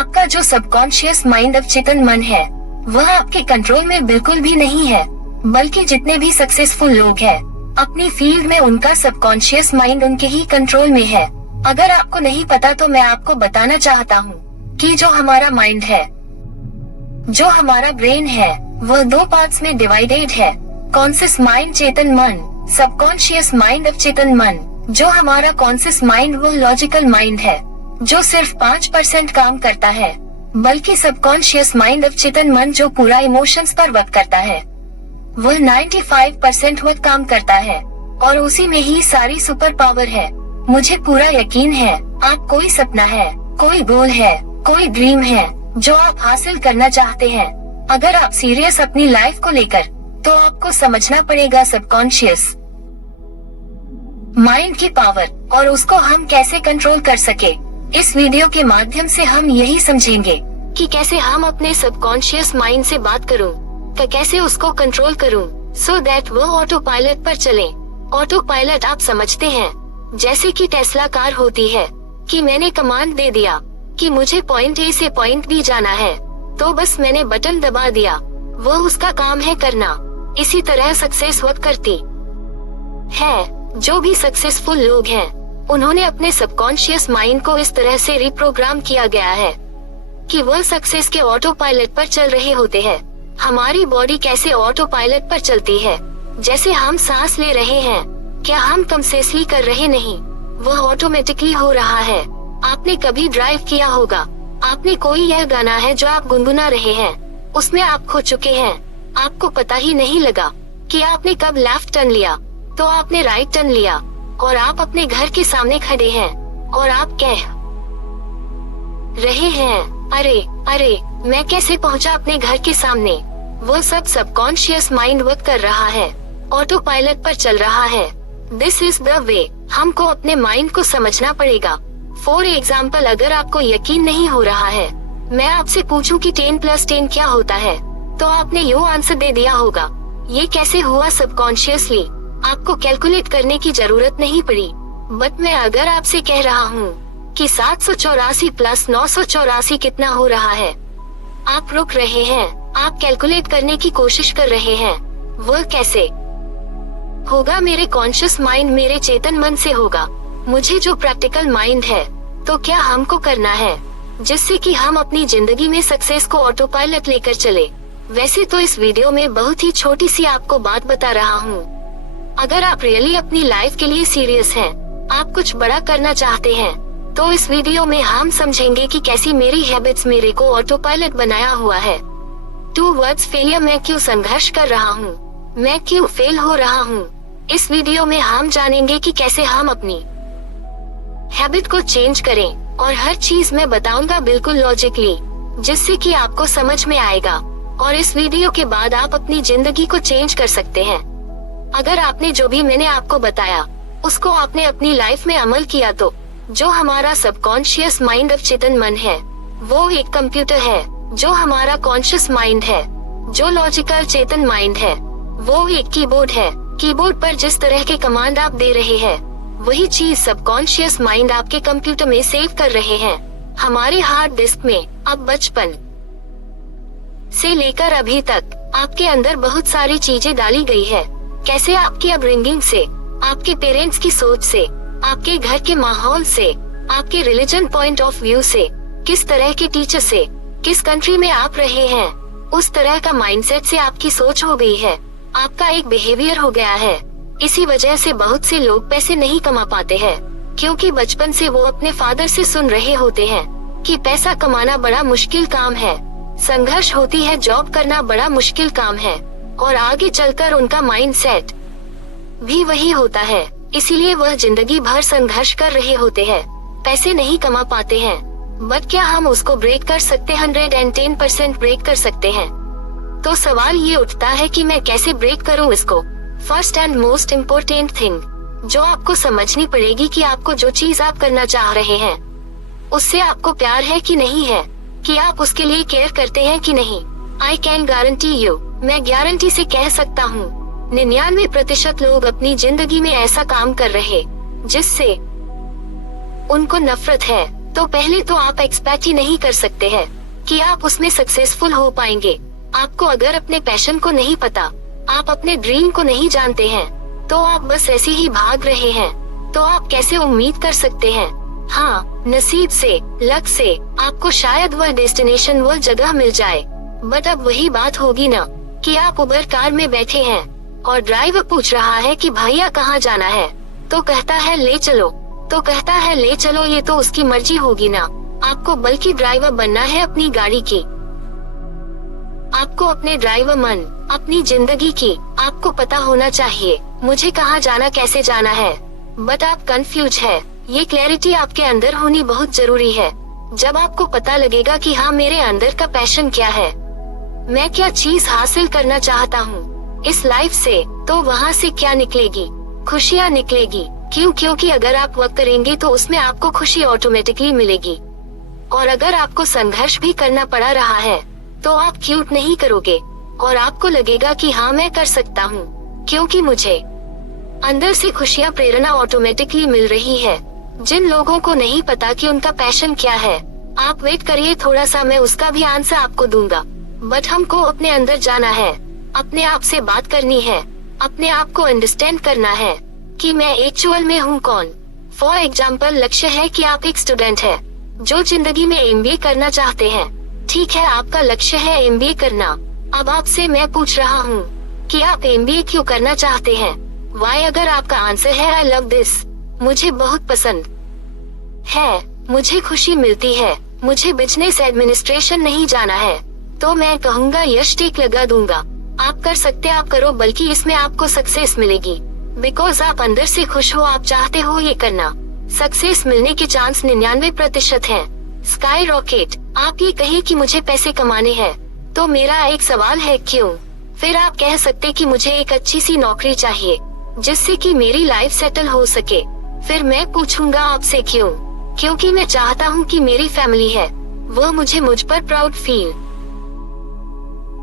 आपका जो subconscious mind अवचेतन मन है वह आपके कंट्रोल में बिल्कुल भी नहीं है, बल्कि जितने भी सक्सेसफुल लोग हैं अपनी फील्ड में उनका सबकॉन्शियस माइंड उनके ही कंट्रोल में है। अगर आपको नहीं पता तो मैं आपको बताना चाहता हूँ कि जो हमारा माइंड है, जो हमारा ब्रेन है, वह दो पार्ट्स में डिवाइडेड है। कॉन्शियस माइंड चेतन मन, सबकॉन्शियस माइंड अवचेतन मन। जो हमारा कॉन्शियस माइंड वह लॉजिकल माइंड है जो सिर्फ 5% काम करता है, बल्कि सबकॉन्शियस माइंड अवचेतन मन जो पूरा इमोशंस पर वर्क करता है वह 95% वक्त काम करता है और उसी में ही सारी सुपर पावर है। मुझे पूरा यकीन है आप कोई सपना है, कोई गोल है, कोई ड्रीम है जो आप हासिल करना चाहते हैं। अगर आप सीरियस अपनी लाइफ को लेकर तो आपको समझना पड़ेगा सबकॉन्शियस माइंड की पावर और उसको हम कैसे कंट्रोल कर सके। इस वीडियो के माध्यम से हम यही समझेंगे कि कैसे हम अपने सबकॉन्शियस माइंड से बात करूं, तो कैसे उसको कंट्रोल करूं, सो दैट वो ऑटो पायलट पर चले। ऑटो पायलट आप समझते हैं जैसे कि टेस्ला कार होती है कि मैंने कमांड दे दिया कि मुझे पॉइंट ए से पॉइंट बी जाना है, तो बस मैंने बटन दबा दिया, वो उसका काम है करना। इसी तरह सक्सेस वर्क करती है। जो भी सक्सेसफुल लोग हैं उन्होंने अपने सबकॉन्शियस माइंड को इस तरह से रिप्रोग्राम किया गया है कि वह सक्सेस के ऑटो पायलट पर चल रहे होते हैं। हमारी बॉडी कैसे ऑटो पायलट पर चलती है, जैसे हम सांस ले रहे हैं, क्या हम कॉन्शियसली कर रहे नहीं, वह ऑटोमेटिकली हो रहा है। आपने कभी ड्राइव किया होगा, आपने कोई यह गाना है जो आप गुनगुना रहे हैं, उसमें आप खो चुके हैं, आपको पता ही नहीं लगा कि आपने कब लेफ्ट टर्न लिया तो आपने राइट टर्न लिया और आप अपने घर के सामने खड़े हैं और आप कह रहे हैं अरे मैं कैसे पहुंचा अपने घर के सामने। वो सब सबकॉन्शियस माइंड वर्क कर रहा है, ऑटो पायलट पर चल रहा है। This is the way. हमको अपने माइंड को समझना पड़ेगा। फॉर एग्जाम्पल, अगर आपको यकीन नहीं हो रहा है, मैं आपसे पूछूं कि 10+10 क्या होता है, तो आपने यूँ आंसर दे दिया होगा। ये कैसे हुआ सबकॉन्शियसली, आपको कैलकुलेट करने की जरूरत नहीं पड़ी। बट मैं अगर आपसे कह रहा हूँ कि 784 + 984 कितना हो रहा है, आप रुक रहे हैं, आप कैलकुलेट करने की कोशिश कर रहे हैं। वह कैसे होगा? मेरे कॉन्शियस माइंड, मेरे चेतन मन से होगा। मुझे जो प्रैक्टिकल माइंड है, तो क्या हमको करना है जिससे कि हम अपनी जिंदगी में सक्सेस को ऑटो पायलट लेकर चले। वैसे तो इस वीडियो में बहुत ही छोटी सी आपको बात बता रहा हूँ। अगर आप रियली अपनी लाइफ के लिए सीरियस हैं, आप कुछ बड़ा करना चाहते हैं, तो इस वीडियो में हम समझेंगे कि कैसी मेरी हैबिट्स मेरे को ऑटो पायलट बनाया हुआ है। टूवर्ड्स फेलियर, मैं क्यों संघर्ष कर रहा हूँ, मैं क्यों फेल हो रहा हूँ। इस वीडियो में हम जानेंगे कि कैसे हम अपनी हैबिट को चेंज करें, और हर चीज मैं बताऊंगा बिल्कुल लॉजिकली, जिससे कि आपको समझ में आएगा और इस वीडियो के बाद आप अपनी जिंदगी को चेंज कर सकते हैं। अगर आपने जो भी मैंने आपको बताया उसको आपने अपनी लाइफ में अमल किया, तो जो हमारा सबकॉन्शियस माइंड अवचेतन मन है वो एक कंप्यूटर है। जो हमारा कॉन्शियस माइंड है, जो लॉजिकल चेतन माइंड है, वो एक कीबोर्ड है। कीबोर्ड पर जिस तरह के कमांड आप दे रहे हैं, वही चीज सबकॉन्शियस माइंड आपके कंप्यूटर में सेव कर रहे हैं। हमारे हार्ड डिस्क में अब बचपन से लेकर अभी तक आपके अंदर बहुत सारी चीजें डाली गई है। कैसे आपकी अपब्रिंगिंग से, आपके पेरेंट्स की सोच से, आपके घर के माहौल से, आपके रिलीजन पॉइंट ऑफ व्यू से, किस तरह के टीचर से, किस कंट्री में आप रहे हैं, उस तरह का माइंडसेट से आपकी सोच हो गई है, आपका एक बिहेवियर हो गया है। इसी वजह से बहुत से लोग पैसे नहीं कमा पाते हैं, क्योंकि बचपन से वो अपने फादर से सुन रहे होते हैं कि पैसा कमाना बड़ा मुश्किल काम है, संघर्ष होती है, जॉब करना बड़ा मुश्किल काम है, और आगे चलकर उनका माइंडसेट भी वही होता है। इसीलिए वह जिंदगी भर संघर्ष कर रहे होते हैं, पैसे नहीं कमा पाते हैं। बट क्या हम उसको ब्रेक कर सकते हैं? 110% ब्रेक कर सकते हैं। तो सवाल ये उठता है कि मैं कैसे ब्रेक करूं इसको। First and most important thing जो आपको समझनी पड़ेगी कि आपको जो चीज आप करना चाह रहे हैं उससे आपको प्यार है कि नहीं है, कि आप उसके लिए केयर करते हैं कि नहीं। आई कैन गारंटी यू, मैं गारंटी से कह सकता हूँ 99% लोग अपनी जिंदगी में ऐसा काम कर रहे जिससे उनको नफरत है। तो तो पहले तो आप एक्सपेक्ट ही नहीं कर सकते हैं कि आप उसमें सक्सेसफुल हो पाएंगे। आपको अगर अपने पैशन को नहीं पता, आप अपने ड्रीम को नहीं जानते हैं, तो आप बस ऐसे ही भाग रहे हैं, तो आप कैसे उम्मीद कर सकते हैं? हाँ, नसीब से, लक से आपको शायद वह डेस्टिनेशन, वह जगह मिल जाए। बट अब वही बात होगी ना कि आप उबर कार में बैठे हैं और ड्राइवर पूछ रहा है कि भैया कहाँ जाना है, तो कहता है ले चलो, ये तो उसकी मर्जी होगी ना। आपको बल्कि ड्राइवर बनना है अपनी गाड़ी की। आपको अपने ड्राइवर मन, अपनी जिंदगी की आपको पता होना चाहिए मुझे कहाँ जाना, कैसे जाना है। बट आप कंफ्यूज है। ये क्लैरिटी आपके अंदर होनी बहुत जरूरी है। जब आपको पता लगेगा कि हाँ मेरे अंदर का पैशन क्या है, मैं क्या चीज हासिल करना चाहता हूँ इस लाइफ से, तो वहाँ से क्या निकलेगी? खुशियाँ निकलेगी। क्यों? क्योंकि अगर आप वर्क करेंगे तो उसमें आपको खुशी ऑटोमेटिकली मिलेगी। और अगर आपको संघर्ष भी करना पड़ा रहा है तो आप क्यूट नहीं करोगे और आपको लगेगा कि हाँ मैं कर सकता हूँ, क्योंकि मुझे अंदर से खुशियाँ, प्रेरणा ऑटोमेटिकली मिल रही है। जिन लोगों को नहीं पता कि उनका पैशन क्या है, आप वेट करिए थोड़ा सा, मैं उसका भी आंसर आपको दूंगा। बट हमको अपने अंदर जाना है, अपने आप से बात करनी है, अपने आप को अंडरस्टैंड करना है कि मैं एक्चुअल में हूँ कौन। फॉर एग्जाम्पल, लक्ष्य है कि आप एक स्टूडेंट है जो जिंदगी में एमबीए करना चाहते हैं। ठीक है, आपका लक्ष्य है एमबीए करना। अब आपसे मैं पूछ रहा हूँ कि आप एमबीए क्यों करना चाहते हैं? वाई? अगर आपका आंसर है आई लव दिस, मुझे बहुत पसंद है, मुझे खुशी मिलती है, मुझे बिजनेस एडमिनिस्ट्रेशन नहीं जाना है, तो मैं कहूँगा यश टिक लगा दूंगा। आप कर सकते, आप करो, बल्कि इसमें आपको सक्सेस मिलेगी। बिकॉज आप अंदर से खुश हो, आप चाहते हो ये करना। सक्सेस मिलने के चांस 99% है। Sky rocket. आप ये कहे कि मुझे पैसे कमाने हैं, तो मेरा एक सवाल है क्यों? फिर आप कह सकते कि मुझे एक अच्छी सी नौकरी चाहिए जिससे कि मेरी लाइफ सेटल हो सके। फिर मैं पूछूंगा आपसे क्यों? क्योंकि मैं चाहता हूँ कि मेरी फैमिली है वो मुझ पर प्राउड फील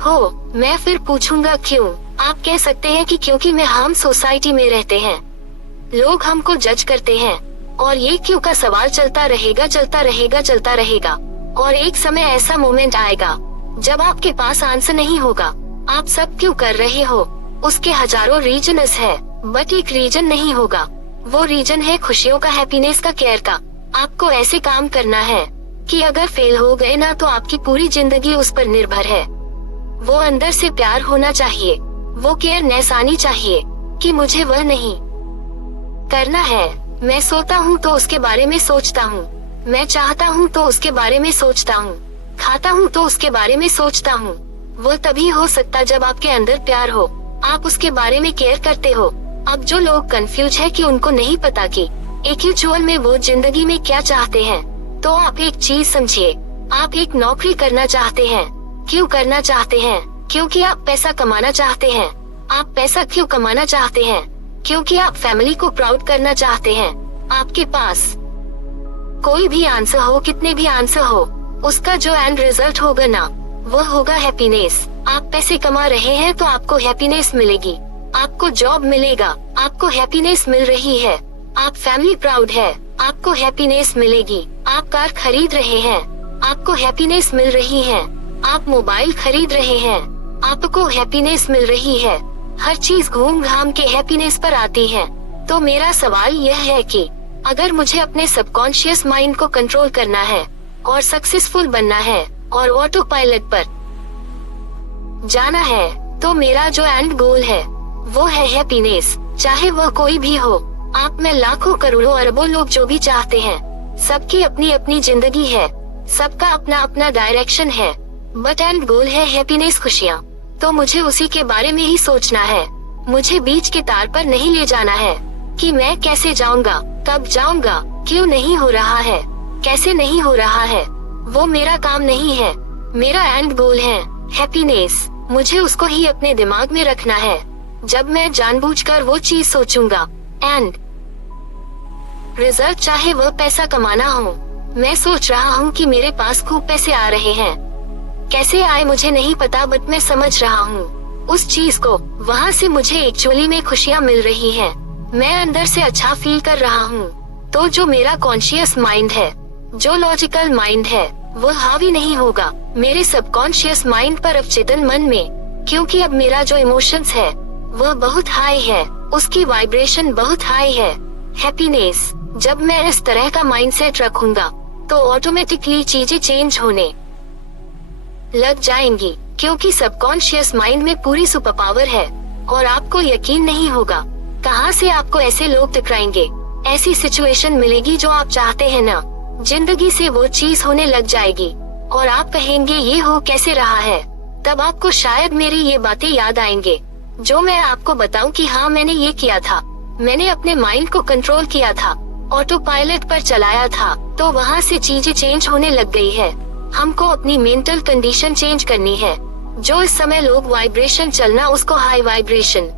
हो। मैं फिर पूछूंगा क्यों? आप कह सकते हैं कि क्योंकि मैं हम सोसाइटी में रहते हैं, लोग हमको जज करते हैं, और ये क्यों का सवाल चलता रहेगा। और एक समय ऐसा मोमेंट आएगा जब आपके पास आंसर नहीं होगा। आप सब क्यों कर रहे हो, उसके हजारों रीजन्स है, बट एक रीजन नहीं होगा। वो रीजन है खुशियों का, हैप्पीनेस का, केयर का। आपको ऐसे काम करना है कि अगर फेल हो गए ना तो आपकी पूरी जिंदगी उस पर निर्भर है। वो अंदर से प्यार होना चाहिए, वो केयरनेस आनी चाहिए कि मुझे वह नहीं करना है। मैं सोता हूँ तो उसके बारे में सोचता हूँ, मैं चाहता हूँ तो उसके बारे में सोचता हूँ, खाता हूँ तो उसके बारे में सोचता हूँ। वो तभी हो सकता जब आपके अंदर प्यार हो, आप उसके बारे में केयर करते हो। अब जो लोग कंफ्यूज है कि उनको नहीं पता कि एक्चुअल में वो जिंदगी में क्या चाहते हैं, तो आप एक चीज समझिए, आप एक नौकरी करना चाहते हैं। क्यों करना चाहते हैं? क्योंकि आप पैसा कमाना चाहते हैं। आप पैसा क्यों कमाना चाहते हैं? क्योंकि आप फैमिली को प्राउड करना चाहते हैं। आपके पास कोई भी आंसर हो, कितने भी आंसर हो, उसका जो एंड रिजल्ट होगा ना, वो होगा हैप्पीनेस। आप पैसे कमा रहे हैं तो आपको हैप्पीनेस मिलेगी, आपको जॉब मिलेगा, आपको हैप्पीनेस मिल रही है, आप फैमिली प्राउड है, आपको हैप्पीनेस मिलेगी। आप कार खरीद रहे हैं, आपको हैप्पीनेस मिल रही है, आप मोबाइल खरीद रहे हैं, आपको हैप्पीनेस मिल रही है। हर चीज घूम घाम के हैप्पीनेस पर आती है। तो मेरा सवाल यह है कि अगर मुझे अपने सबकॉन्शियस माइंड को कंट्रोल करना है और सक्सेसफुल बनना है और ऑटो पायलट पर जाना है, तो मेरा जो एंड गोल है वो है हैप्पीनेस, चाहे वह कोई भी हो। आप में लाखों करोड़ों अरबों लोग जो भी चाहते हैं, सबकी अपनी अपनी जिंदगी है, सबका अपना अपना डायरेक्शन है, बट एंड गोल है हैप्पीनेस, खुशियाँ। तो मुझे उसी के बारे में ही सोचना है। मुझे बीच के तार पर नहीं ले जाना है कि मैं कैसे जाऊंगा, कब जाऊंगा, क्यों नहीं हो रहा है, कैसे नहीं हो रहा है। वो मेरा काम नहीं है। मेरा एंड गोल है हैप्पीनेस। मुझे उसको ही अपने दिमाग में रखना है। जब मैं जानबूझकर वो चीज सोचूंगा, एंड रिजल्ट चाहे वह पैसा कमाना हो। मैं सोच रहा हूँ कि मेरे पास खूब पैसे आ रहे हैं, कैसे आए मुझे नहीं पता, बट मैं समझ रहा हूँ उस चीज को। वहाँ से मुझे एक्चुअली में खुशियाँ मिल रही हैं, मैं अंदर से अच्छा फील कर रहा हूँ। तो जो मेरा कॉन्शियस माइंड है जो लॉजिकल माइंड है वह हावी नहीं होगा मेरे सबकॉन्शियस माइंड पर अवचेतन मन में, क्योंकि अब मेरा जो इमोशंस है वह बहुत हाई है, उसकी वाइब्रेशन बहुत हाई है। हैप्पीनेस, जब मैं इस तरह का माइंडसेट रखूंगा तो ऑटोमेटिकली चीजें चेंज होने लग जाएंगी, क्योंकि सबकॉन्शियस माइंड में पूरी सुपर पावर है और आपको यकीन नहीं होगा कहां से आपको ऐसे लोग टकराएंगे, ऐसी सिचुएशन मिलेगी जो आप चाहते हैं ना, जिंदगी से वो चीज होने लग जाएगी और आप कहेंगे ये हो कैसे रहा है। तब आपको शायद मेरी ये बातें याद आएंगे जो मैं आपको बताऊं कि हाँ मैंने ये किया था, मैंने अपने माइंड को कंट्रोल किया था, ऑटो पायलट पर चलाया था, तो वहाँ से चीजें चेंज होने लग गई है। हमको अपनी मेंटल कंडीशन चेंज करनी है। जो इस समय लोग वाइब्रेशन चलना उसको हाई वाइब्रेशन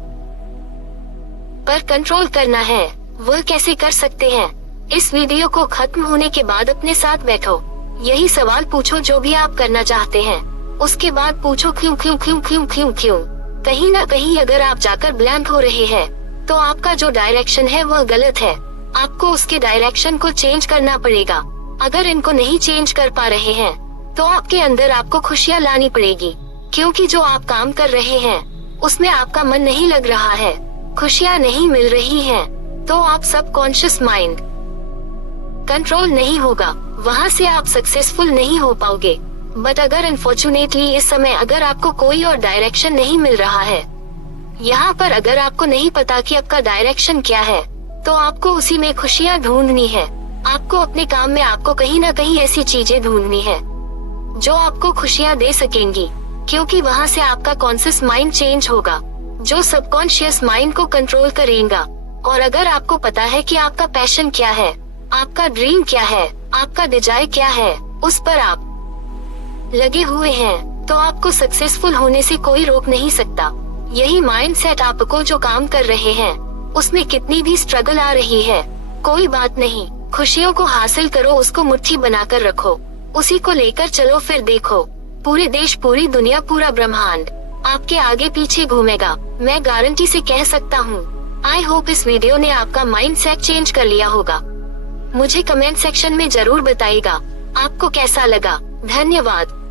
पर कंट्रोल करना है, वह कैसे कर सकते हैं? इस वीडियो को खत्म होने के बाद अपने साथ बैठो, यही सवाल पूछो जो भी आप करना चाहते हैं, उसके बाद पूछो क्यों क्यों क्यों क्यों क्यों क्यों। कहीं ना कहीं अगर आप जाकर ब्लैंक हो रहे हैं तो आपका जो डायरेक्शन है वह गलत है, आपको उसके डायरेक्शन को चेंज करना पड़ेगा। अगर इनको नहीं चेंज कर पा रहे हैं तो आपके अंदर आपको खुशियाँ लानी पड़ेगी, क्योंकि जो आप काम कर रहे हैं उसमें आपका मन नहीं लग रहा है, खुशियाँ नहीं मिल रही हैं, तो आप सबकॉन्शियस माइंड कंट्रोल नहीं होगा, वहाँ से आप सक्सेसफुल नहीं हो पाओगे। बट अगर अनफॉर्चुनेटली इस समय अगर आपको कोई और डायरेक्शन नहीं मिल रहा है, यहाँ पर अगर आपको नहीं पता कि आपका डायरेक्शन क्या है, तो आपको उसी में खुशियाँ ढूंढनी है। आपको अपने काम में आपको कहीं ना कहीं ऐसी चीजें ढूंढनी है जो आपको खुशियाँ दे सकेंगी, क्योंकि वहाँ से आपका कॉन्शियस माइंड चेंज होगा जो सबकॉन्शियस माइंड को कंट्रोल करेगा। और अगर आपको पता है कि आपका पैशन क्या है, आपका ड्रीम क्या है, आपका डिजायर क्या है, उस पर आप लगे हुए हैं, तो आपको सक्सेसफुल होने से कोई रोक नहीं सकता। यही माइंडसेट आपको जो काम कर रहे हैं उसमें कितनी भी स्ट्रगल आ रही है, कोई बात नहीं, खुशियों को हासिल करो, उसको मुट्ठी बनाकर रखो, उसी को लेकर चलो, फिर देखो पूरे देश, पूरी दुनिया, पूरा ब्रह्मांड आपके आगे पीछे घूमेगा। मैं गारंटी से कह सकता हूँ। आई होप इस वीडियो ने आपका माइंडसेट चेंज कर लिया होगा। मुझे कमेंट सेक्शन में जरूर बताइएगा आपको कैसा लगा। धन्यवाद।